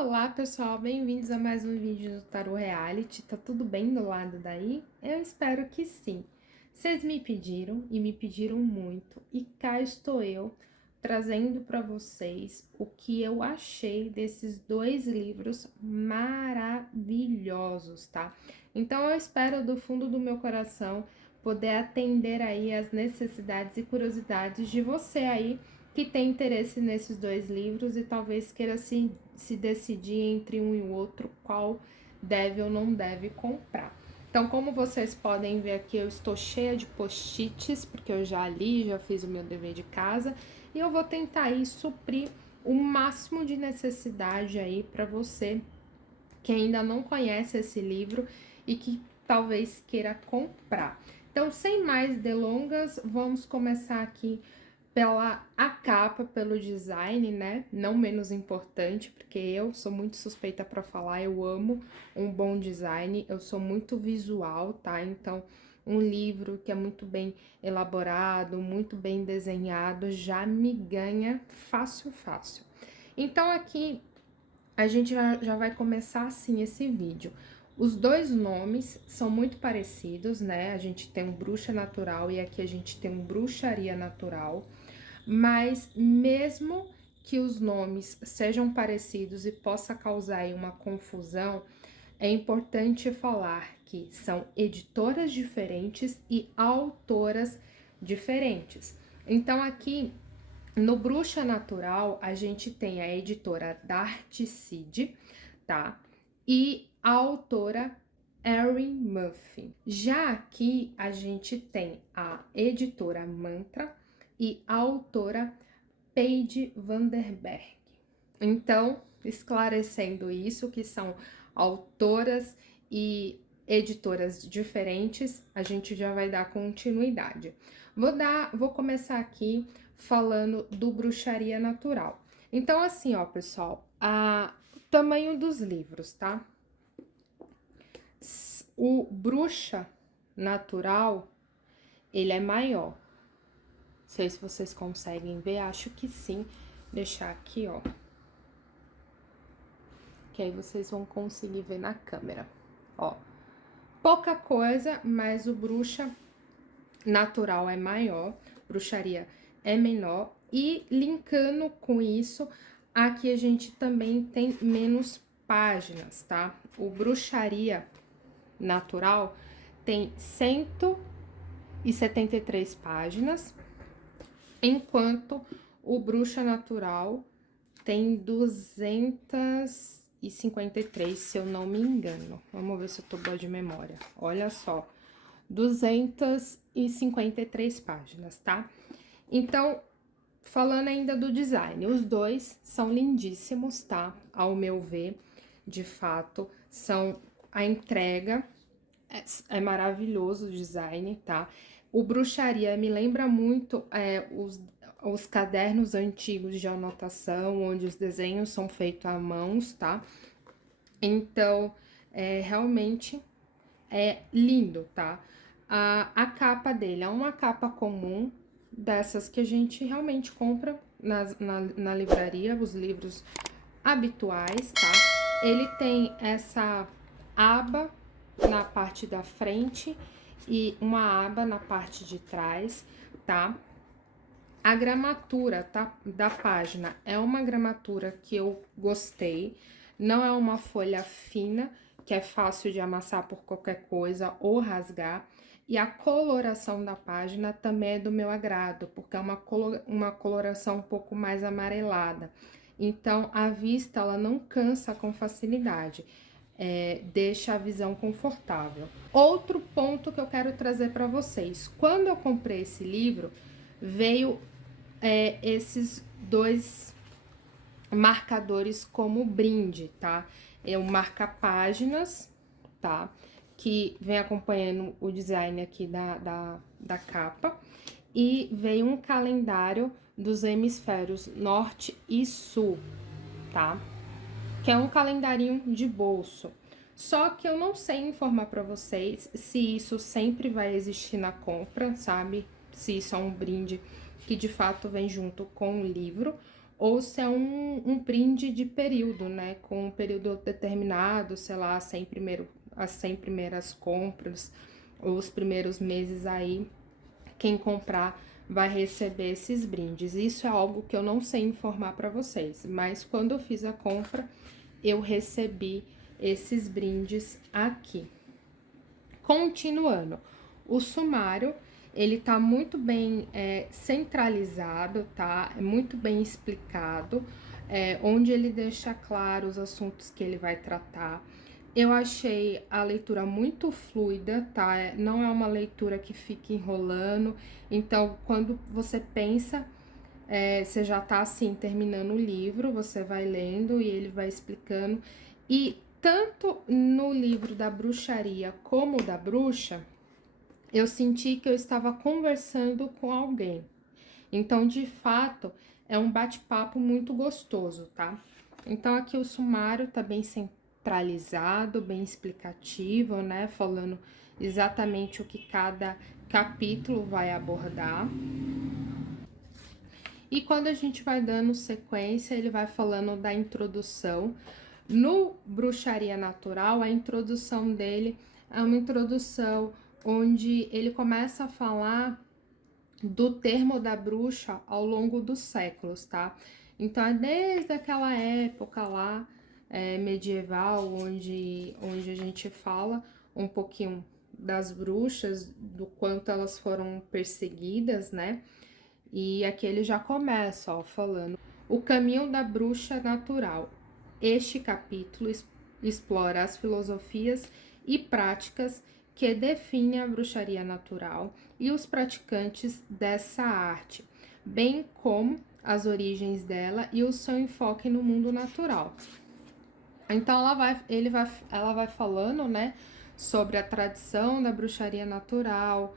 Olá pessoal, bem-vindos a mais um vídeo do Tarot Reality. Tá tudo bem do lado daí? Eu espero que sim. Vocês me pediram e me pediram muito, e cá estou eu trazendo para vocês o que eu achei desses dois livros maravilhosos, tá? Então eu espero do fundo do meu coração poder atender aí as necessidades e curiosidades de você aí que tem interesse nesses dois livros e talvez queira se decidir entre um e o outro qual deve ou não deve comprar. Então, como vocês podem ver aqui, eu estou cheia de post-its, porque eu já li, já fiz o meu dever de casa, e eu vou tentar aí suprir o máximo de necessidade aí para você que ainda não conhece esse livro e que talvez queira comprar. Então, sem mais delongas, vamos começar aqui pela capa, pelo design, né? Não menos importante, porque eu sou muito suspeita para falar, eu amo um bom design, eu sou muito visual, tá? Então, um livro que é muito bem elaborado, muito bem desenhado, já me ganha fácil, fácil. Então, aqui a gente já vai começar assim esse vídeo. Os dois nomes são muito parecidos, né? A gente tem um bruxa natural e aqui a gente tem um bruxaria natural. Mas mesmo que os nomes sejam parecidos e possa causar aí uma confusão, é importante falar que são editoras diferentes e autoras diferentes. Então aqui no Bruxa Natural, a gente tem a editora Darticide, tá? E a autora Erin Murphy. Já aqui, a gente tem a editora Mantra e a autora Paige Vanderberg. Então, esclarecendo isso, que são autoras e editoras diferentes, a gente já vai dar continuidade. Vou começar aqui falando do Bruxaria Natural. Então, assim, ó, pessoal, o tamanho dos livros, tá? O Bruxa Natural, ele é maior. Não sei se vocês conseguem ver, acho que sim. Deixar aqui, ó. Que aí vocês vão conseguir ver na câmera, ó. Pouca coisa, mas o Bruxa Natural é maior, Bruxaria é menor. E linkando com isso, aqui a gente também tem menos páginas, tá? O Bruxaria Natural tem 173 páginas, enquanto o Bruxa Natural tem 253, se eu não me engano. Vamos ver se eu tô boa de memória. Olha só, 253 páginas, tá? Então, falando ainda do design, os dois são lindíssimos, tá? Ao meu ver, de fato, a entrega é maravilhoso o design, tá? O Bruxaria me lembra muito os cadernos antigos de anotação, onde os desenhos são feitos à mãos, tá? Então, realmente é lindo, tá? A capa dele é uma capa comum, dessas que a gente realmente compra na livraria, os livros habituais, tá? Ele tem essa aba na parte da frente e uma aba na parte de trás, tá? A gramatura, tá, da página é uma gramatura que eu gostei, não é uma folha fina, que é fácil de amassar por qualquer coisa ou rasgar, e a coloração da página também é do meu agrado, porque é uma coloração um pouco mais amarelada. Então, a vista, ela não cansa com facilidade, deixa a visão confortável. Outro ponto que eu quero trazer para vocês, quando eu comprei esse livro, veio esses dois marcadores como brinde, tá? É o marca-páginas, tá? Que vem acompanhando o design aqui da capa. E veio um calendário dos hemisférios norte e sul, tá? Que é um calendarinho de bolso. Só que eu não sei informar para vocês se isso sempre vai existir na compra, sabe? Se isso é um brinde que de fato vem junto com o livro, ou se é um brinde de período, né? Com um período determinado, sei lá, as 100 primeiras compras, ou os primeiros meses aí, quem comprar vai receber esses brindes. Isso é algo que eu não sei informar para vocês, mas quando eu fiz a compra, eu recebi esses brindes aqui. Continuando, o sumário, ele tá muito bem centralizado, tá? É muito bem explicado, onde ele deixa claro os assuntos que ele vai tratar. Eu achei a leitura muito fluida, tá? Não é uma leitura que fica enrolando. Então, quando você pensa, você já tá assim, terminando o livro, você vai lendo e ele vai explicando. E tanto no livro da bruxaria como da bruxa, eu senti que eu estava conversando com alguém. Então, de fato, é um bate-papo muito gostoso, tá? Então, aqui o sumário tá bem centralizado, bem explicativo, né? Falando exatamente o que cada capítulo vai abordar. E quando a gente vai dando sequência, ele vai falando da introdução. No Bruxaria Natural, a introdução dele é uma introdução onde ele começa a falar do termo da bruxa ao longo dos séculos, tá? Então, é desde aquela época lá, medieval, onde a gente fala um pouquinho das bruxas, do quanto elas foram perseguidas, né? E aqui ele já começa, ó, falando o caminho da bruxa natural. Este capítulo explora as filosofias e práticas que definem a bruxaria natural e os praticantes dessa arte, bem como as origens dela e o seu enfoque no mundo natural. Então ela vai falando, né, sobre a tradição da bruxaria natural.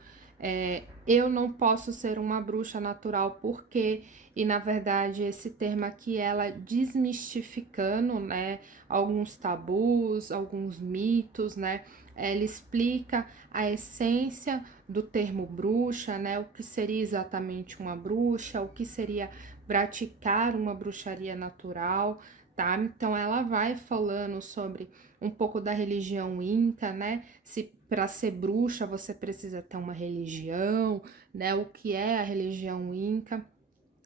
Eu não posso ser uma bruxa natural porque, e na verdade esse termo aqui ela desmistificando, né, alguns tabus, alguns mitos, né, ela explica a essência do termo bruxa, né, o que seria exatamente uma bruxa, o que seria praticar uma bruxaria natural, tá? Então ela vai falando sobre um pouco da religião inca, né? Se para ser bruxa você precisa ter uma religião, né? O que é a religião inca.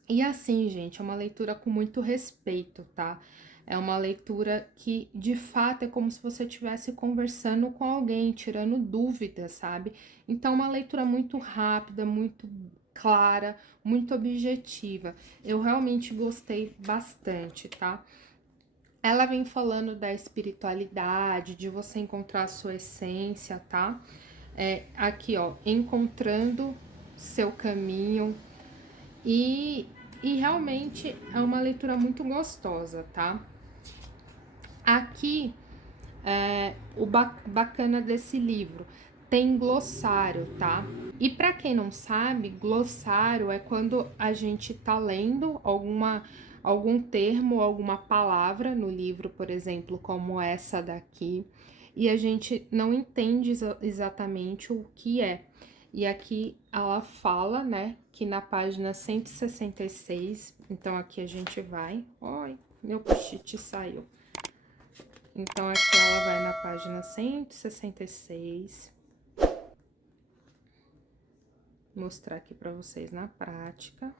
E assim, gente, é uma leitura com muito respeito, tá? É uma leitura que, de fato, é como se você estivesse conversando com alguém, tirando dúvidas, sabe? Então, é uma leitura muito rápida, muito clara, muito objetiva. Eu realmente gostei bastante, tá? Ela vem falando da espiritualidade, de você encontrar a sua essência, tá? Aqui, ó, encontrando seu caminho. E realmente é uma leitura muito gostosa, tá? Aqui, o bacana desse livro, tem glossário, tá? E para quem não sabe, glossário é quando a gente tá lendo algum termo, alguma palavra no livro, por exemplo, como essa daqui, e a gente não entende exatamente o que é. E aqui ela fala, né, que na página 166, então aqui a gente vai... Ai, meu post-it saiu. Então aqui ela vai na página 166. Mostrar aqui para vocês na prática.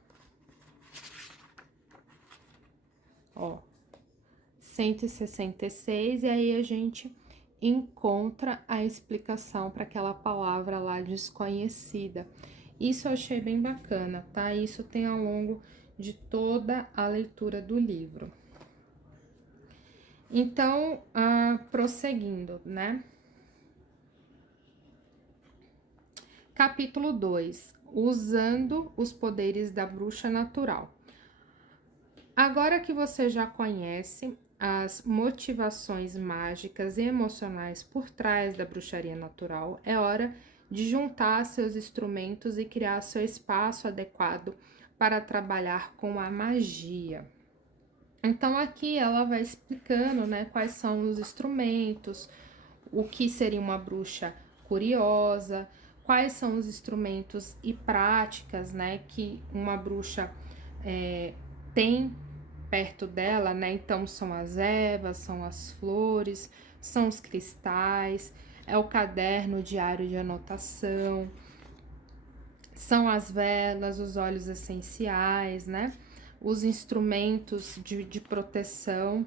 Ó, 166, e aí a gente encontra a explicação para aquela palavra lá desconhecida. Isso eu achei bem bacana, tá? Isso tem ao longo de toda a leitura do livro. Então, prosseguindo, né? Capítulo 2, usando os poderes da bruxa natural. Agora que você já conhece as motivações mágicas e emocionais por trás da bruxaria natural, é hora de juntar seus instrumentos e criar seu espaço adequado para trabalhar com a magia. Então, aqui ela vai explicando, né, quais são os instrumentos, o que seria uma bruxa curiosa, quais são os instrumentos e práticas, né, que uma bruxa tem perto dela, né? Então são as ervas, são as flores, são os cristais, é o caderno diário de anotação, são as velas, os óleos essenciais, né? Os instrumentos de proteção,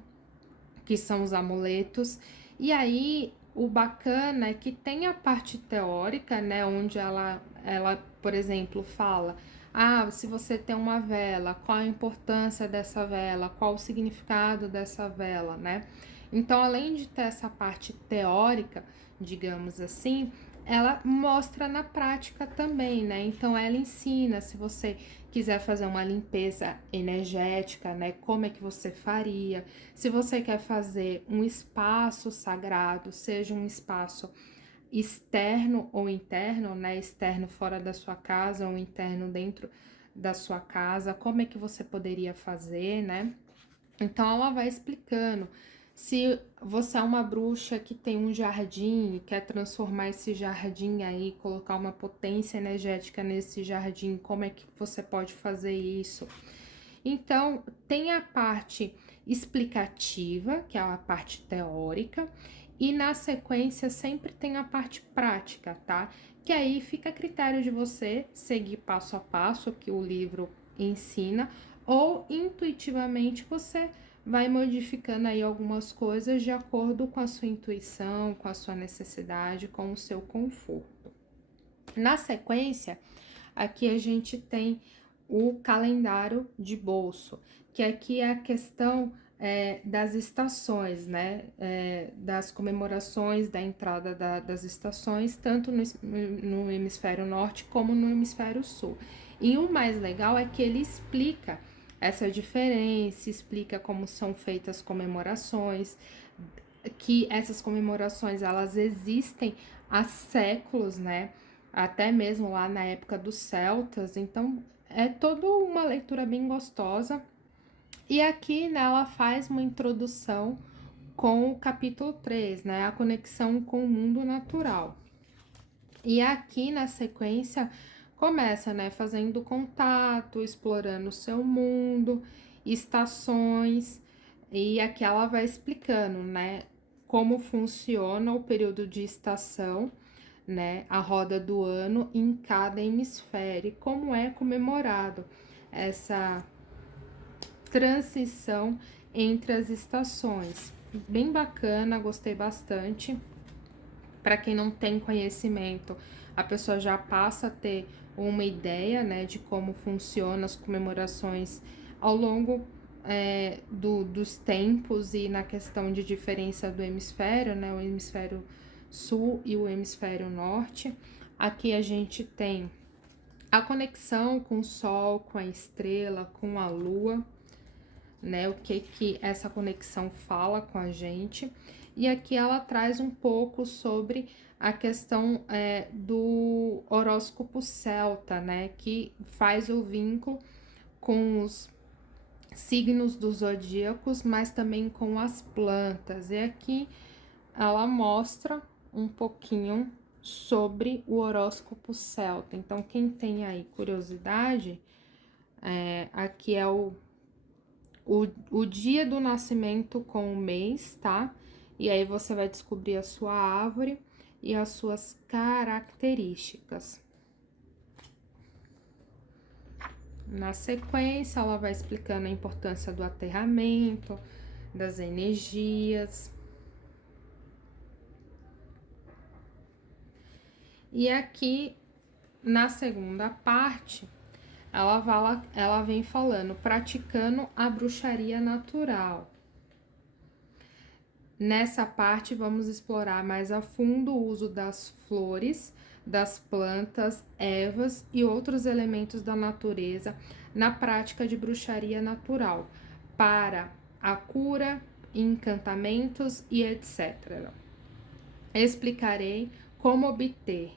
que são os amuletos. E aí, o bacana é que tem a parte teórica, né? Onde ela, por exemplo, fala: ah, se você tem uma vela, qual a importância dessa vela, qual o significado dessa vela, né? Então, além de ter essa parte teórica, digamos assim, ela mostra na prática também, né? Então, ela ensina, se você quiser fazer uma limpeza energética, né? Como é que você faria? Se você quer fazer um espaço sagrado, seja um espaço externo ou interno, né? Externo fora da sua casa ou interno dentro da sua casa, como é que você poderia fazer, né? Então ela vai explicando. Se você é uma bruxa que tem um jardim e quer transformar esse jardim aí, colocar uma potência energética nesse jardim, como é que você pode fazer isso? Então, tem a parte explicativa, que é a parte teórica, e na sequência sempre tem a parte prática, tá? Que aí fica a critério de você seguir passo a passo o que o livro ensina, ou intuitivamente você vai modificando aí algumas coisas de acordo com a sua intuição, com a sua necessidade, com o seu conforto. Na sequência, aqui a gente tem o calendário de bolso, que aqui é a questão das estações, né? Das comemorações da entrada das estações, tanto no hemisfério norte como no hemisfério sul. E o mais legal é que ele explica essa diferença, explica como são feitas as comemorações, que essas comemorações elas existem há séculos, né? Até mesmo lá na época dos celtas, então é toda uma leitura bem gostosa. E aqui, né, ela faz uma introdução com o capítulo 3, né, a conexão com o mundo natural. E aqui na sequência começa, né, fazendo contato, explorando o seu mundo, estações, e aqui ela vai explicando, né, como funciona o período de estação, né, a roda do ano em cada hemisfério, e como é comemorado essa transição entre as estações. Bem bacana, gostei bastante. Para quem não tem conhecimento, a pessoa já passa a ter uma ideia, né, de como funcionam as comemorações ao longo dos tempos e na questão de diferença do hemisfério, né, o hemisfério sul e o hemisfério norte. Aqui a gente tem a conexão com o sol, com a estrela, com a lua, né, o que essa conexão fala com a gente. E aqui ela traz um pouco sobre a questão do horóscopo celta, né, que faz o vínculo com os signos dos zodíacos, mas também com as plantas. E aqui ela mostra um pouquinho sobre o horóscopo celta. Então, quem tem aí curiosidade, aqui é o dia do nascimento com o mês, tá? E aí você vai descobrir a sua árvore e as suas características. Na sequência, ela vai explicando a importância do aterramento, das energias. E aqui, na segunda parte, ela vem falando, praticando a bruxaria natural. Nessa parte, vamos explorar mais a fundo o uso das flores, das plantas, ervas e outros elementos da natureza na prática de bruxaria natural, para a cura, encantamentos e etc. Explicarei como obter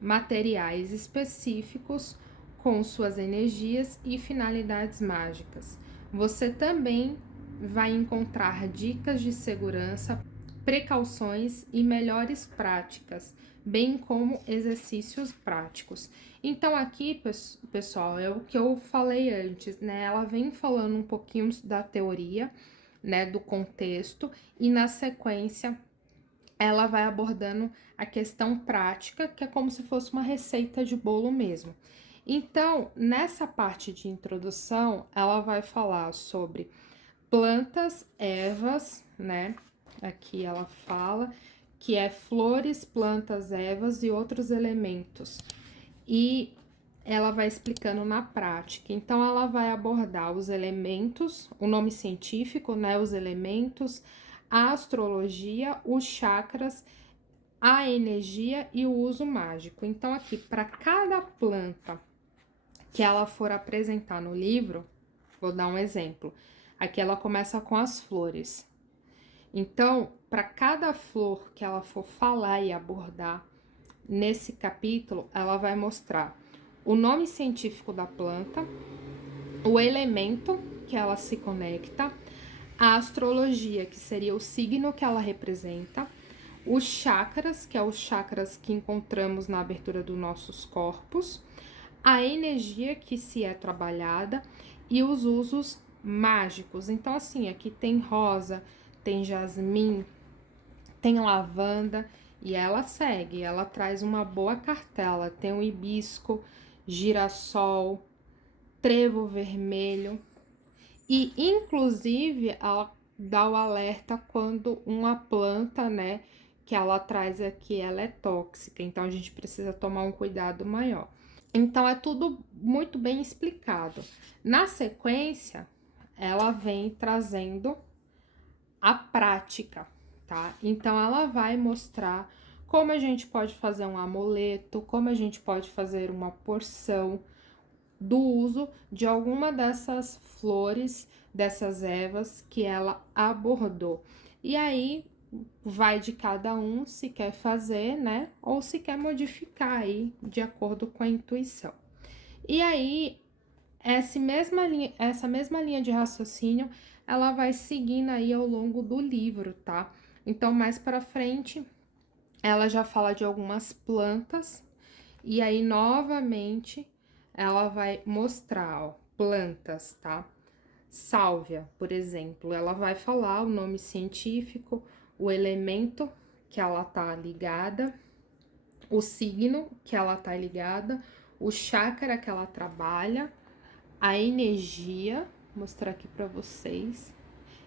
materiais específicos com suas energias e finalidades mágicas. Você também vai encontrar dicas de segurança precauções e melhores práticas, bem como exercícios práticos. Então, aqui, pessoal, é o que eu falei antes, né? Ela vem falando um pouquinho da teoria, né, do contexto, e na sequência ela vai abordando a questão prática, que é como se fosse uma receita de bolo mesmo. Então, nessa parte de introdução, ela vai falar sobre plantas, ervas, né? Aqui ela fala que é flores, plantas, ervas e outros elementos. E ela vai explicando na prática. Então, ela vai abordar os elementos, o nome científico, né? Os elementos, a astrologia, os chakras, a energia e o uso mágico. Então, aqui, para cada planta que ela for apresentar no livro, vou dar um exemplo. Aqui ela começa com as flores. Então, para cada flor que ela for falar e abordar nesse capítulo, ela vai mostrar o nome científico da planta, o elemento que ela se conecta, a astrologia, que seria o signo que ela representa, os chakras, que é os chakras que encontramos na abertura dos nossos corpos, a energia que se é trabalhada e os usos mágicos. Então, assim, aqui tem rosa, tem jasmim, tem lavanda e ela segue, ela traz uma boa cartela. Tem o hibisco, girassol, trevo vermelho e, inclusive, ela dá o alerta quando uma planta, né, que ela traz aqui, ela é tóxica. Então, a gente precisa tomar um cuidado maior. Então, é tudo muito bem explicado. Na sequência, ela vem trazendo a prática, tá? Então, ela vai mostrar como a gente pode fazer um amuleto, como a gente pode fazer uma porção do uso de alguma dessas flores, dessas ervas que ela abordou. E aí, vai de cada um se quer fazer, né? Ou se quer modificar aí de acordo com a intuição. E aí, essa mesma linha de raciocínio, ela vai seguindo aí ao longo do livro, tá? Então, mais para frente, ela já fala de algumas plantas, e aí, novamente, ela vai mostrar, ó, plantas, tá? Sálvia, por exemplo, ela vai falar o nome científico, o elemento que ela tá ligada, o signo que ela tá ligada, o chakra que ela trabalha, a energia, vou mostrar aqui para vocês,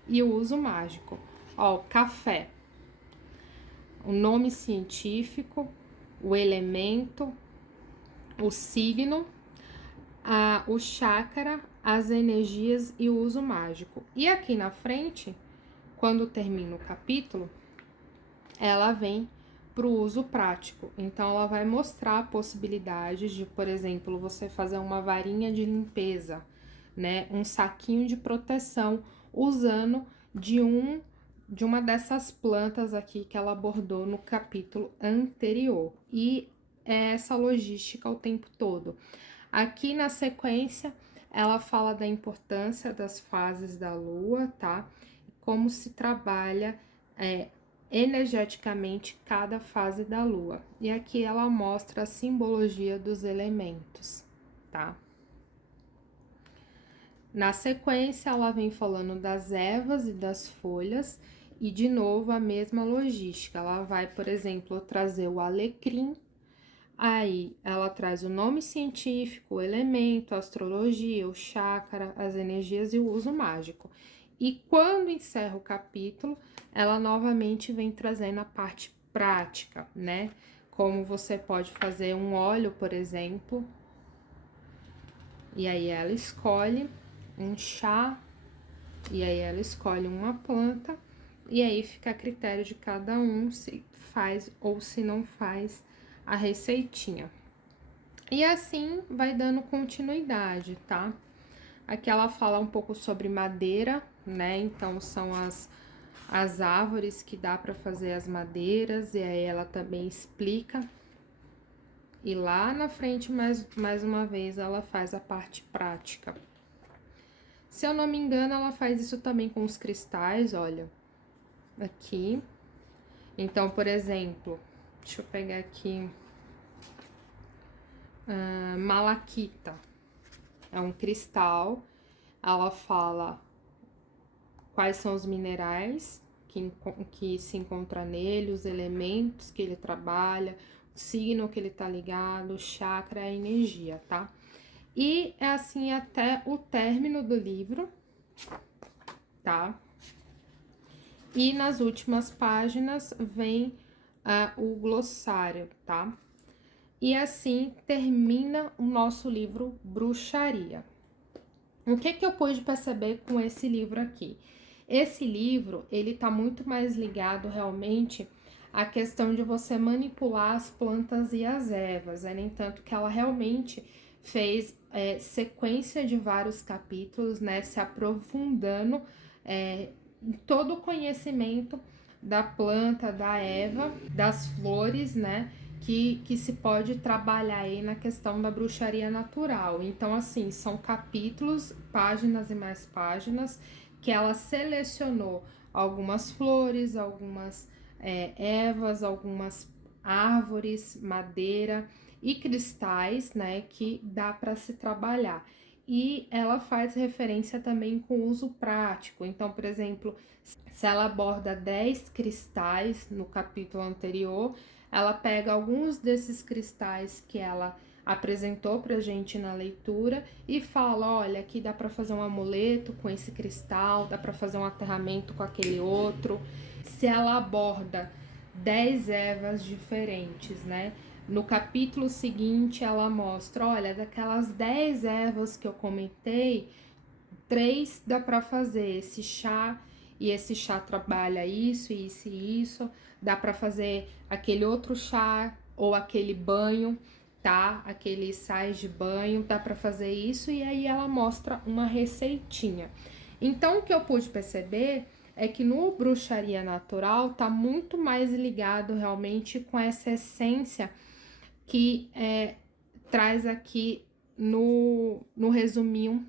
e o uso mágico. Ó, café, o nome científico, o elemento, o signo, o chakra, as energias e o uso mágico. E aqui na frente, quando termina o capítulo, ela vem para o uso prático. Então, ela vai mostrar possibilidades de, por exemplo, você fazer uma varinha de limpeza, né? Um saquinho de proteção usando de uma dessas plantas aqui que ela abordou no capítulo anterior. E é essa logística o tempo todo. Aqui na sequência, ela fala da importância das fases da lua, tá? Como se trabalha energeticamente cada fase da lua. E aqui ela mostra a simbologia dos elementos, tá? Na sequência, ela vem falando das ervas e das folhas, e de novo a mesma logística. Ela vai, por exemplo, trazer o alecrim. Aí, ela traz o nome científico, o elemento, a astrologia, o chakra, as energias e o uso mágico. E quando encerra o capítulo, ela novamente vem trazendo a parte prática, né? Como você pode fazer um óleo, por exemplo. E aí, ela escolhe um chá, e aí ela escolhe uma planta, e aí fica a critério de cada um se faz ou se não faz a receitinha. E assim vai dando continuidade, tá? Aqui ela fala um pouco sobre madeira, né? Então, são as árvores que dá para fazer as madeiras, e aí ela também explica. E lá na frente, mais uma vez, ela faz a parte prática. Se eu não me engano, ela faz isso também com os cristais, olha. Aqui. Então, por exemplo, deixa eu pegar aqui, malaquita, é um cristal, ela fala quais são os minerais que se encontra nele, os elementos que ele trabalha, o signo que ele tá ligado, o chakra, a energia, tá? E é assim até o término do livro, tá? E nas últimas páginas vem o glossário, tá? E assim termina o nosso livro Bruxaria. O que eu pude perceber com esse livro aqui? Esse livro, ele tá muito mais ligado realmente à questão de você manipular as plantas e as ervas, né? Nem tanto que ela realmente fez sequência de vários capítulos, né? Se aprofundando em todo o conhecimento da planta, da erva, das flores, né? Que se pode trabalhar aí na questão da bruxaria natural. Então, assim, são capítulos, páginas e mais páginas, que ela selecionou algumas flores, algumas ervas, algumas árvores, madeira e cristais, né, que dá para se trabalhar. E ela faz referência também com uso prático. Então, por exemplo, se ela aborda 10 cristais no capítulo anterior, ela pega alguns desses cristais que ela apresentou pra gente na leitura e fala, olha, aqui dá para fazer um amuleto com esse cristal, dá para fazer um aterramento com aquele outro. Se ela aborda 10 ervas diferentes, né? No capítulo seguinte, ela mostra, olha, daquelas 10 ervas que eu comentei, 3 dá para fazer esse chá, e esse chá trabalha isso, isso e isso. Dá para fazer aquele outro chá ou aquele banho, tá? Aqueles sais de banho, dá para fazer isso, e aí ela mostra uma receitinha. Então, o que eu pude perceber é que no bruxaria natural tá muito mais ligado realmente com essa essência que traz aqui no resuminho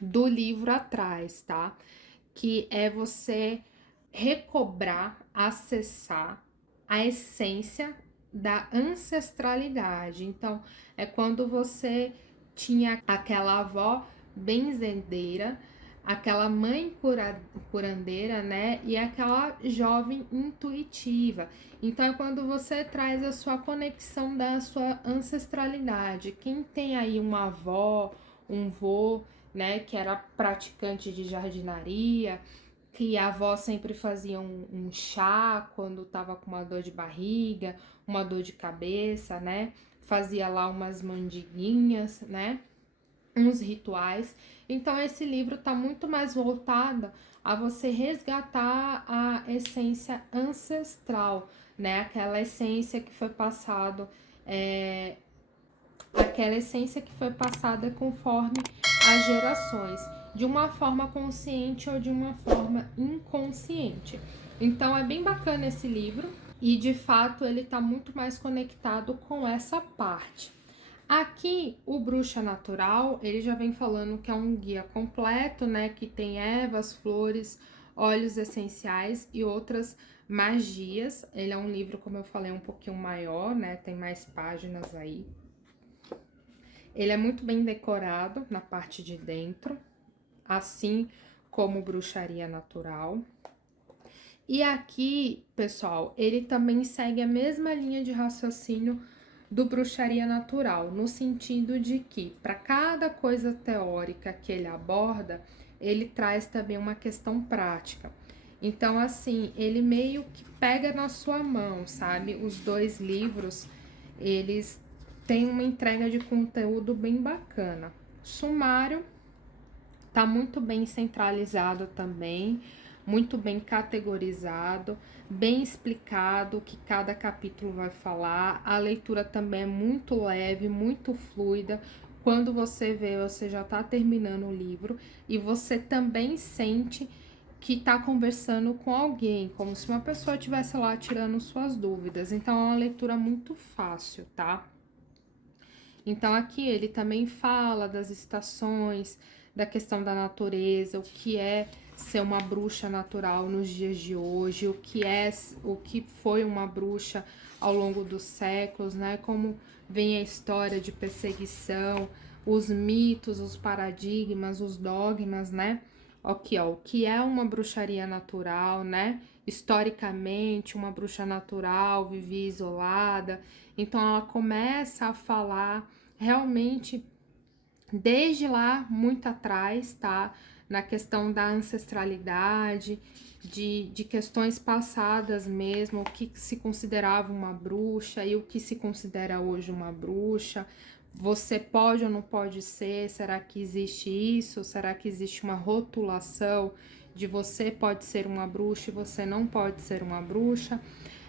do livro atrás, tá? Que é você recobrar, acessar a essência da ancestralidade. Então, é quando você tinha aquela avó benzendeira, aquela mãe curandeira, né? E aquela jovem intuitiva. Então, é quando você traz a sua conexão da sua ancestralidade. Quem tem aí uma avó, um vô, né, que era praticante de jardinaria, que a avó sempre fazia um chá quando tava com uma dor de barriga, uma dor de cabeça, né? Fazia lá umas mandiguinhas, né? Uns rituais. Então, esse livro tá muito mais voltado a você resgatar a essência ancestral, né? Aquela essência que foi passado, aquela essência que foi passada conforme as gerações, de uma forma consciente ou de uma forma inconsciente. Então é bem bacana esse livro e de fato ele está muito mais conectado com essa parte. Aqui o Bruxa Natural, ele já vem falando que é um guia completo, né, que tem ervas, flores, óleos essenciais e outras magias. Ele é um livro, como eu falei, um pouquinho maior, né, tem mais páginas aí. Ele é muito bem decorado na parte de dentro, assim como Bruxaria Natural. E aqui, pessoal, ele também segue a mesma linha de raciocínio do Bruxaria Natural, no sentido de que, para cada coisa teórica que ele aborda, ele traz também uma questão prática. Então, assim, ele meio que pega na sua mão, sabe? Os dois livros, eles têm uma entrega de conteúdo bem bacana. Sumário tá muito bem centralizado também, muito bem categorizado, bem explicado o que cada capítulo vai falar. A leitura também é muito leve, muito fluida. Quando você vê, você já tá terminando o livro e você também sente que tá conversando com alguém, como se uma pessoa estivesse lá tirando suas dúvidas. Então, é uma leitura muito fácil, tá? Então, aqui ele também fala das estações, da questão da natureza, o que é ser uma bruxa natural nos dias de hoje, o que foi uma bruxa ao longo dos séculos, né? Como vem a história de perseguição, os mitos, os paradigmas, os dogmas, né? Aqui, ó, o que é uma bruxaria natural, né? Historicamente, uma bruxa natural vivia isolada. Então, ela começa a falar realmente desde lá, muito atrás, tá? Na questão da ancestralidade, de questões passadas mesmo, o que se considerava uma bruxa e o que se considera hoje uma bruxa. Você pode ou não pode ser? Será que existe isso? Será que existe uma rotulação de você pode ser uma bruxa e você não pode ser uma bruxa?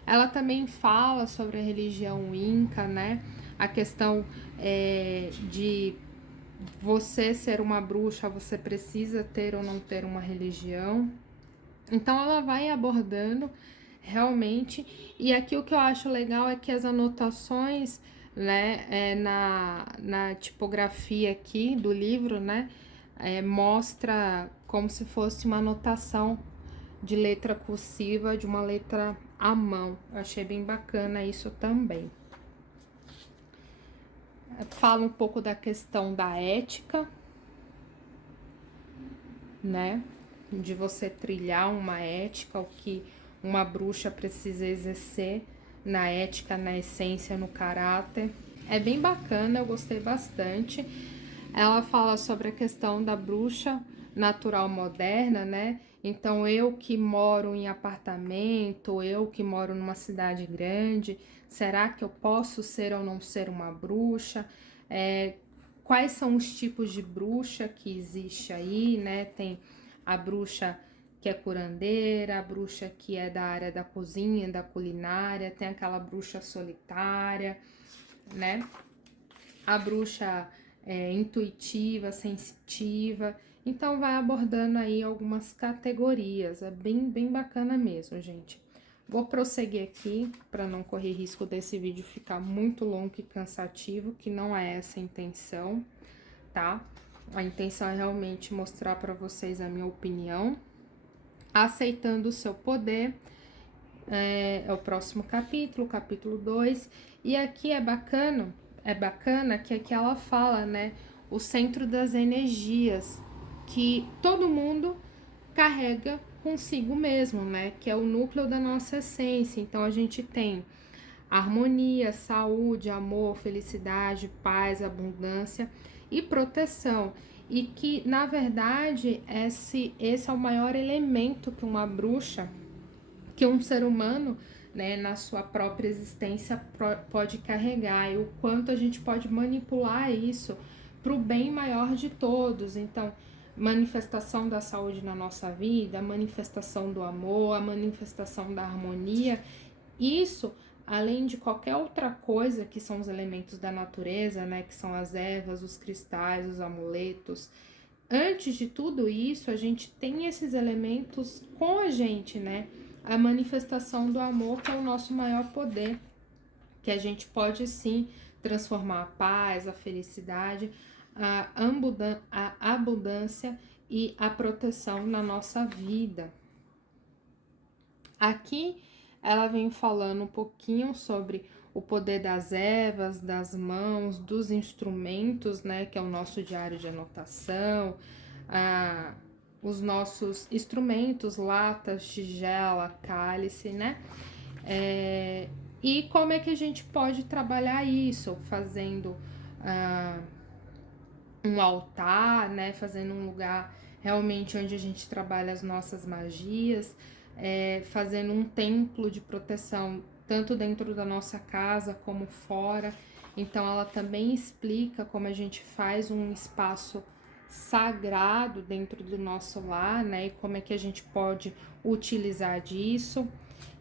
Ela também fala sobre a religião inca, né? A questão de você ser uma bruxa, você precisa ter ou não ter uma religião. Então ela vai abordando realmente, e aqui o que eu acho legal é que as anotações, né, na tipografia aqui do livro, né, mostra como se fosse uma anotação de letra cursiva, de uma letra à mão. Eu achei bem bacana isso também. Fala um pouco da questão da ética, né? De você trilhar uma ética, o que uma bruxa precisa exercer na ética, na essência, no caráter. É bem bacana, eu gostei bastante. Ela fala sobre a questão da bruxa natural moderna, né? Então, eu que moro em apartamento, eu que moro numa cidade grande, será que eu posso ser ou não ser uma bruxa? Quais são os tipos de bruxa que existe aí, né? Tem a bruxa que é curandeira, a bruxa que é da área da cozinha, da culinária, tem aquela bruxa solitária, né? A bruxa intuitiva, sensitiva. Então, vai abordando aí algumas categorias. É bem bacana mesmo, gente. Vou prosseguir aqui para não correr risco desse vídeo ficar muito longo e cansativo, que não é essa a intenção, tá? A intenção é realmente mostrar para vocês a minha opinião. Aceitando o seu poder, é o próximo capítulo, capítulo 2. E aqui é bacana que aqui ela fala, né, o centro das energias, que todo mundo carrega consigo mesmo, né, que é o núcleo da nossa essência. Então, a gente tem harmonia, saúde, amor, felicidade, paz, abundância e proteção. E que, na verdade, esse é o maior elemento que uma bruxa, que um ser humano, né, na sua própria existência pode carregar, e o quanto a gente pode manipular isso para o bem maior de todos. Então, manifestação da saúde na nossa vida, a manifestação do amor, a manifestação da harmonia, isso além de qualquer outra coisa que são os elementos da natureza, né, que são as ervas, os cristais, os amuletos. Antes de tudo isso, a gente tem esses elementos com a gente, né? A manifestação do amor, que é o nosso maior poder, que a gente pode sim transformar a paz, a felicidade, a abundância e a proteção na nossa vida. Aqui ela vem falando um pouquinho sobre o poder das ervas, das mãos, dos instrumentos, né, que é o nosso diário de anotação, os nossos instrumentos, latas, tigela, cálice, né, e como é que a gente pode trabalhar isso, fazendo um altar, né, fazendo um lugar realmente onde a gente trabalha as nossas magias, fazendo um templo de proteção, tanto dentro da nossa casa como fora. Então, ela também explica como a gente faz um espaço sagrado dentro do nosso lar, né? E como é que a gente pode utilizar disso.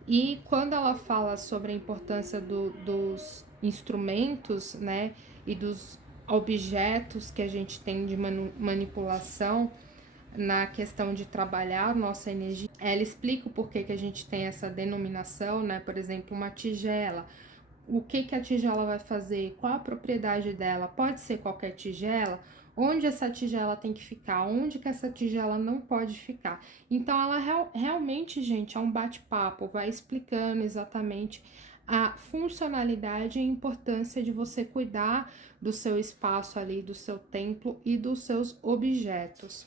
E quando ela fala sobre a importância dos instrumentos, né? E dos objetos que a gente tem de manipulação, na questão de trabalhar nossa energia, ela explica o porquê que a gente tem essa denominação, né? Por exemplo, uma tigela. O que a tigela vai fazer? Qual a propriedade dela? Pode ser qualquer tigela onde essa tigela tem que ficar, onde que essa tigela não pode ficar. Então, ela realmente, gente, é um bate-papo, vai explicando exatamente a funcionalidade e a importância de você cuidar do seu espaço ali, do seu templo e dos seus objetos.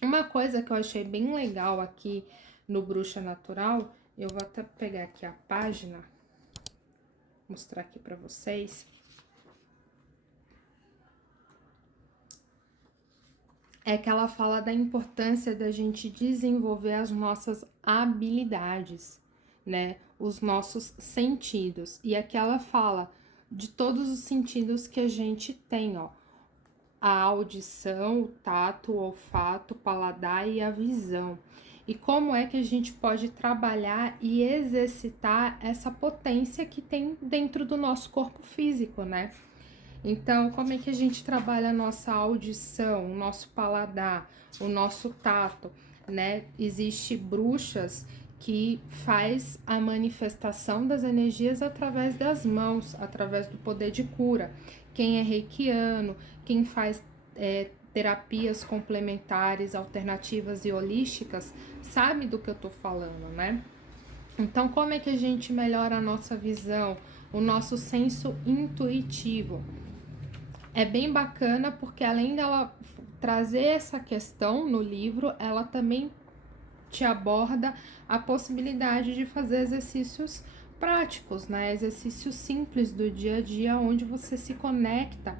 Uma coisa que eu achei bem legal aqui no Bruxa Natural, eu vou até pegar aqui a página, mostrar aqui pra vocês. É que ela fala da importância da gente desenvolver as nossas habilidades, né? Os nossos sentidos. E aqui ela fala de todos os sentidos que a gente tem, ó. A audição, o tato, o olfato, o paladar e a visão. E como é que a gente pode trabalhar e exercitar essa potência que tem dentro do nosso corpo físico, né? Então, como é que a gente trabalha a nossa audição, o nosso paladar, o nosso tato, né? Existe bruxas que faz a manifestação das energias através das mãos, através do poder de cura. Quem é reikiano, quem faz terapias complementares, alternativas e holísticas, sabe do que eu tô falando, né? Então, como é que a gente melhora a nossa visão, o nosso senso intuitivo? É bem bacana porque além dela trazer essa questão no livro, ela também te aborda a possibilidade de fazer exercícios práticos, né? Exercícios simples do dia a dia, onde você se conecta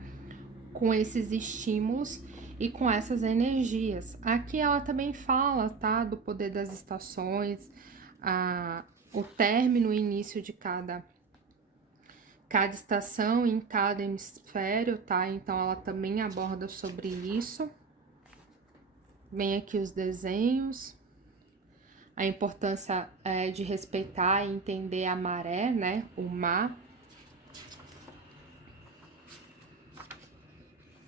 com esses estímulos e com essas energias. Aqui ela também fala, tá? Do poder das estações, o término e início de cada estação em cada hemisfério, tá? Então, ela também aborda sobre isso. Vem aqui os desenhos. A importância de respeitar e entender a maré, né? O mar.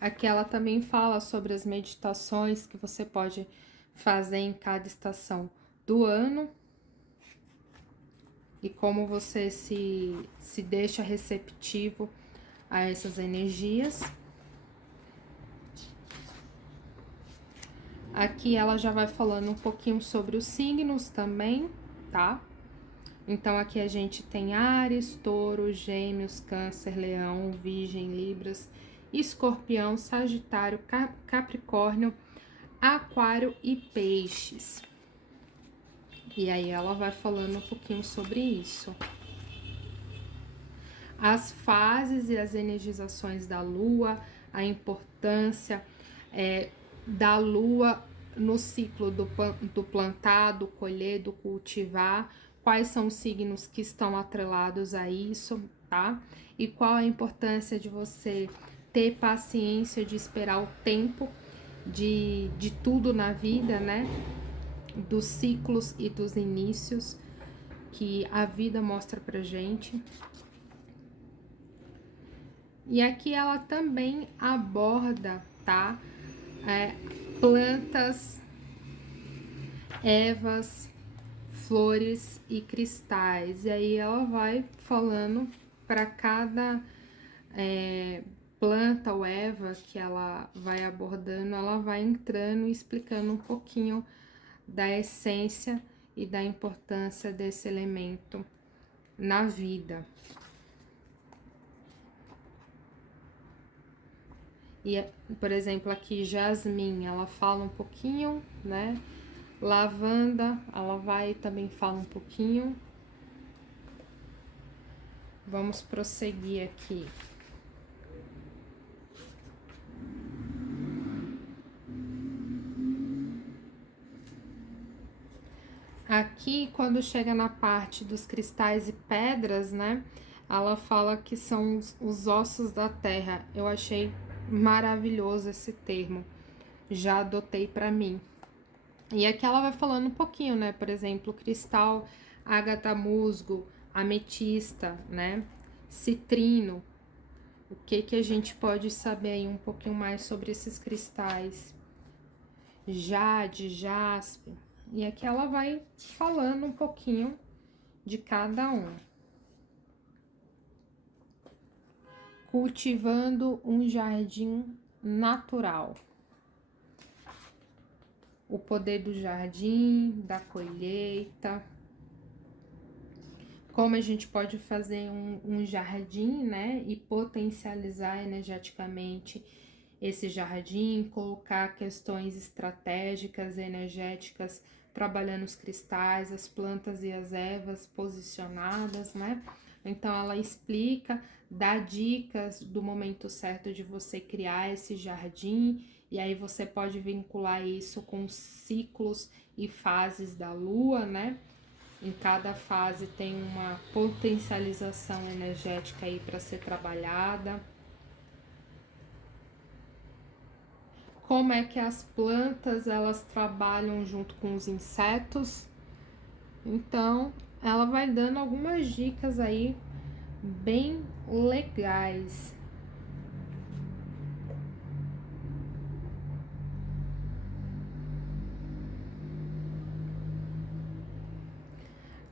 Aqui ela também fala sobre as meditações que você pode fazer em cada estação do ano. E como você se deixa receptivo a essas energias. Aqui ela já vai falando um pouquinho sobre os signos também, tá? Então, aqui a gente tem Áries, Touro, Gêmeos, Câncer, Leão, Virgem, Libras, Escorpião, Sagitário, Capricórnio, Aquário e Peixes. E aí ela vai falando um pouquinho sobre isso. As fases e as energizações da Lua, a importância da Lua no ciclo do plantar, do colher, do cultivar, quais são os signos que estão atrelados a isso, tá? E qual a importância de você ter paciência de esperar o tempo de tudo na vida, né? Dos ciclos e dos inícios que a vida mostra pra gente. E aqui ela também aborda, tá? Plantas, ervas, flores e cristais. E aí ela vai falando para cada planta ou erva que ela vai abordando, ela vai entrando e explicando um pouquinho da essência e da importância desse elemento na vida. E, por exemplo, aqui jasmim, ela fala um pouquinho, né? Lavanda, ela vai também fala um pouquinho. Vamos prosseguir aqui. Aqui, quando chega na parte dos cristais e pedras, né? Ela fala que são os ossos da terra. Eu achei maravilhoso esse termo. Já adotei para mim. E aqui ela vai falando um pouquinho, né? Por exemplo, cristal, ágata musgo, ametista, né? Citrino. O que a gente pode saber aí um pouquinho mais sobre esses cristais? Jade, jaspe. E aqui ela vai falando um pouquinho de cada um. Cultivando um jardim natural. O poder do jardim, da colheita. Como a gente pode fazer um jardim, né? E potencializar energeticamente esse jardim, colocar questões estratégicas, energéticas, trabalhando os cristais, as plantas e as ervas posicionadas, né? Então, ela explica, dá dicas do momento certo de você criar esse jardim, e aí você pode vincular isso com ciclos e fases da lua, né? Em cada fase tem uma potencialização energética aí para ser trabalhada. Como é que as plantas elas trabalham junto com os insetos. Então, ela vai dando algumas dicas aí bem legais.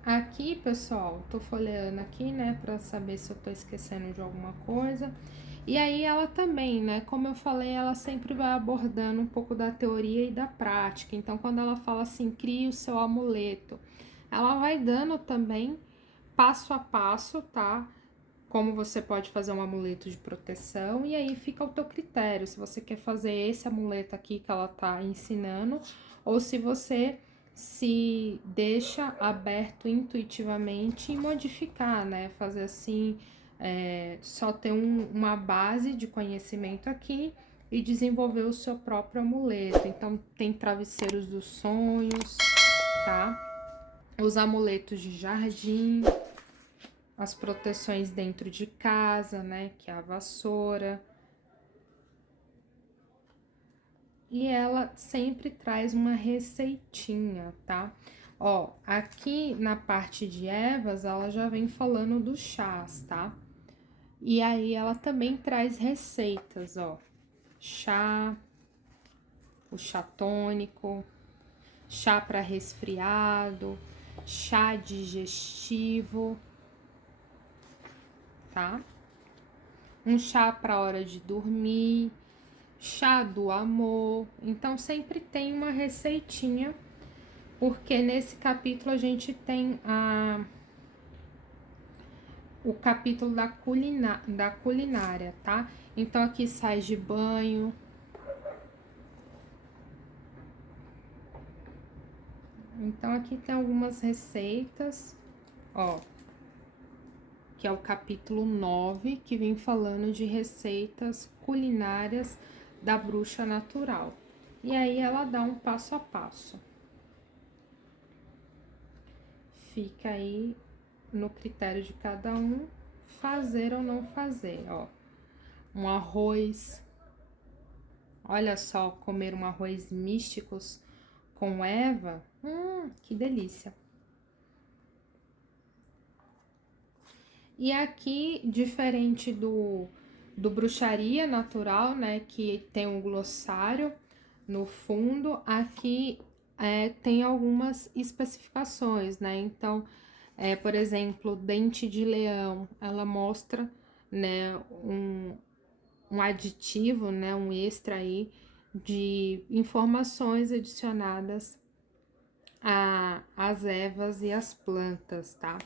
Aqui, pessoal, tô folheando aqui, né, para saber se eu tô esquecendo de alguma coisa. E aí ela também, né, como eu falei, ela sempre vai abordando um pouco da teoria e da prática. Então, quando ela fala assim, crie o seu amuleto, ela vai dando também passo a passo, tá? Como você pode fazer um amuleto de proteção, e aí fica ao teu critério, se você quer fazer esse amuleto aqui que ela tá ensinando, ou se você se deixa aberto intuitivamente e modificar, né? Fazer assim, só ter uma base de conhecimento aqui e desenvolver o seu próprio amuleto. Então, tem travesseiros dos sonhos, tá? Os amuletos de jardim, as proteções dentro de casa, né? Que é a vassoura. E ela sempre traz uma receitinha, tá? Ó, aqui na parte de ervas, ela já vem falando dos chás, tá? E aí ela também traz receitas, ó. Chá, o chá tônico, chá para resfriado, chá digestivo, tá? Um chá para hora de dormir, chá do amor. Então sempre tem uma receitinha, porque nesse capítulo a gente tem o capítulo da culinária, tá? Então aqui sai de banho. Então aqui tem algumas receitas, ó, que é o capítulo 9, que vem falando de receitas culinárias da bruxa natural. E aí ela dá um passo a passo. Fica aí no critério de cada um fazer ou não fazer, ó. Um arroz. Olha só, comer um arroz místicos com erva. Que delícia. E aqui, diferente do bruxaria natural, né, que tem um glossário no fundo, aqui tem algumas especificações, né? Então, por exemplo, dente de leão, ela mostra, né, um aditivo, né, um extra aí de informações adicionadas às ervas e às plantas, tá?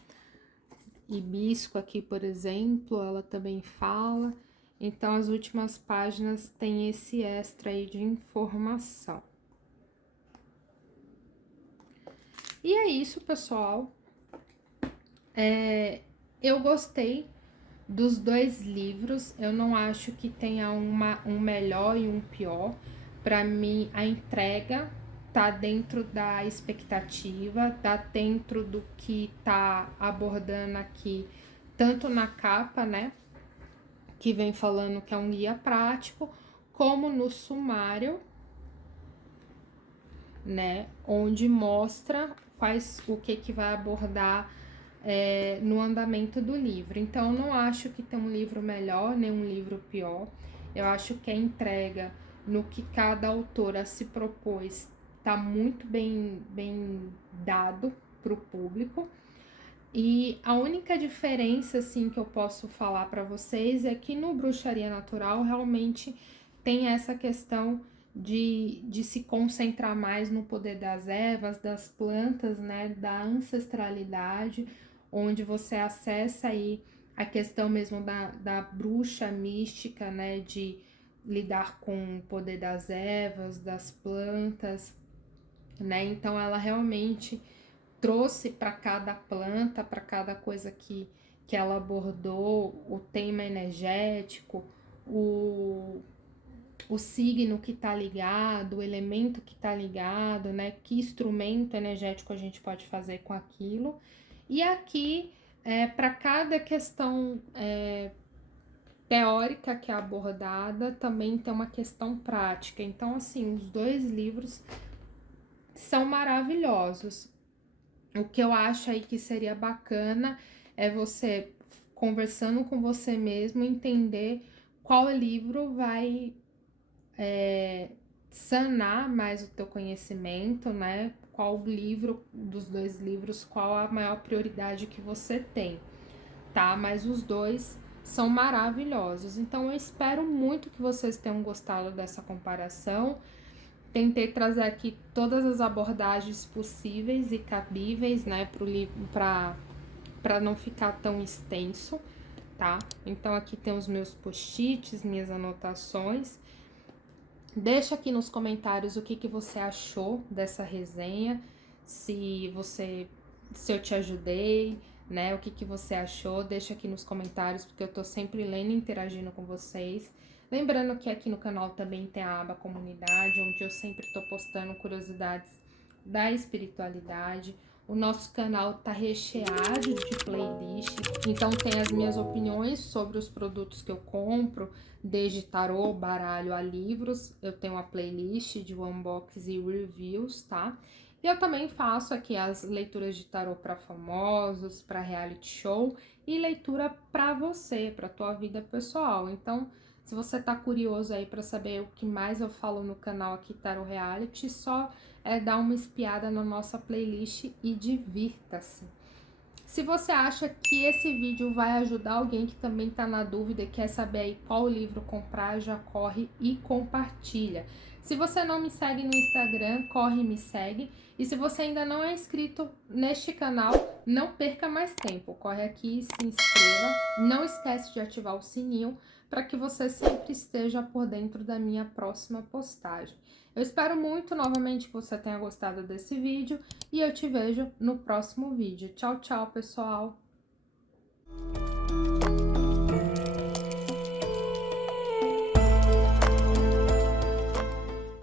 Hibisco aqui, por exemplo, ela também fala. Então, as últimas páginas tem esse extra aí de informação. E é isso, pessoal. Eu gostei dos dois livros. Eu não acho que tenha um melhor e um pior. Para mim, a entrega tá dentro da expectativa, tá dentro do que tá abordando aqui, tanto na capa, né, que vem falando que é um guia prático, como no sumário, né, onde mostra o que vai abordar no andamento do livro. Então, eu não acho que tem um livro melhor, nem um livro pior. Eu acho que a entrega no que cada autora se propôs tá muito bem dado para o público. E a única diferença, assim, que eu posso falar para vocês é que no Bruxaria Natural, realmente tem essa questão de se concentrar mais no poder das ervas, das plantas, né, da ancestralidade, onde você acessa aí a questão mesmo da bruxa mística, né, de lidar com o poder das ervas, das plantas, né, então ela realmente trouxe para cada planta, para cada coisa que ela abordou, o tema energético, o, o signo que está ligado, o elemento que está ligado, né? Que instrumento energético a gente pode fazer com aquilo. E aqui, para cada questão teórica que é abordada, também tem uma questão prática. Então, assim, os dois livros são maravilhosos. O que eu acho aí que seria bacana é você, conversando com você mesmo, entender qual livro vai sanar mais o teu conhecimento, né? Qual livro dos dois livros, qual a maior prioridade que você tem, tá? Mas os dois são maravilhosos. Então eu espero muito que vocês tenham gostado dessa comparação. Tentei trazer aqui todas as abordagens possíveis e cabíveis, né, pro livro, para não ficar tão extenso, tá? Então aqui tem os meus post-its, minhas anotações. Deixa aqui nos comentários o que você achou dessa resenha, se eu te ajudei, né? O que você achou? Deixa aqui nos comentários, porque eu tô sempre lendo e interagindo com vocês. Lembrando que aqui no canal também tem a aba comunidade, onde eu sempre tô postando curiosidades da espiritualidade. O nosso canal tá recheado de playlist, então tem as minhas opiniões sobre os produtos que eu compro, desde tarô, baralho a livros. Eu tenho uma playlist de unboxing e reviews, tá? E eu também faço aqui as leituras de tarô para famosos, para reality show e leitura para você, para tua vida pessoal. Então, se você tá curioso aí para saber o que mais eu falo no canal aqui Tarô Reality, só dar uma espiada na nossa playlist e divirta-se. Se você acha que esse vídeo vai ajudar alguém que também está na dúvida e quer saber aí qual livro comprar, já corre e compartilha. Se você não me segue no Instagram, corre e me segue. E se você ainda não é inscrito neste canal, não perca mais tempo. Corre aqui e se inscreva. Não esquece de ativar o sininho para que você sempre esteja por dentro da minha próxima postagem. Eu espero muito novamente que você tenha gostado desse vídeo e eu te vejo no próximo vídeo. Tchau, tchau, pessoal!